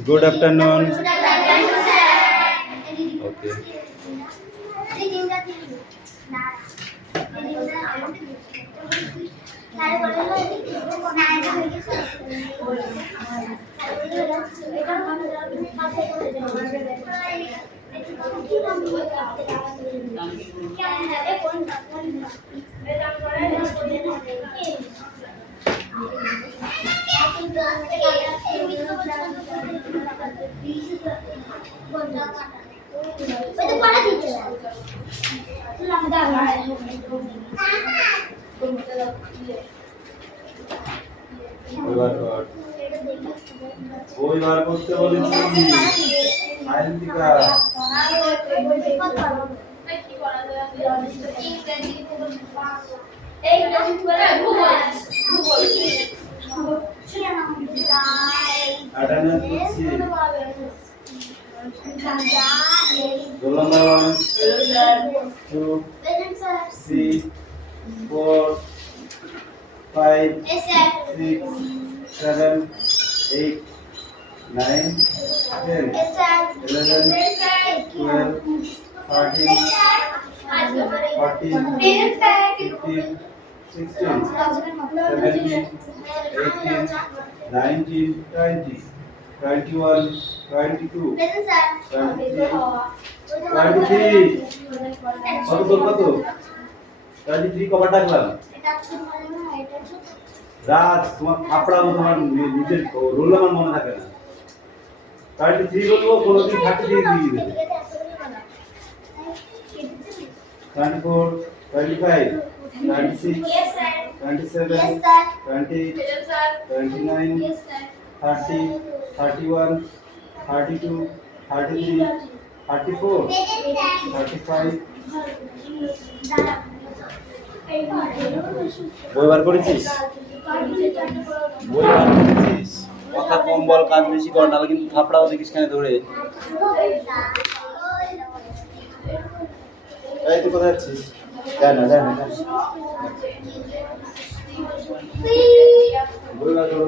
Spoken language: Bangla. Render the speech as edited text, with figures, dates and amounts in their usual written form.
Good afternoon. Okay. ওই বার করতে বলেছি আইনটিকা attendance করছি roll number 1 2 3 4 5 6 7 8 9 10 11 12 13 14 15 16 17 18 19 20 21 22 23 কত 23 কবার ডাকলাম রাত তোমার থাপড়াবো তোমার নিজের রোল আমার মনে থাকে না 23 বলবো কোনোদিন 33 দিয়ে দিবে 24 25 26 27 28 29 30 31 32 33 34 35 বইবার করেছিস কথা কম বল কাজ বেশি কর নাহলে কিন্তু থাপড়াও দেখিস কেন ধরে এই তুই কোথায় যাচ্ছিস যা না বইবার করো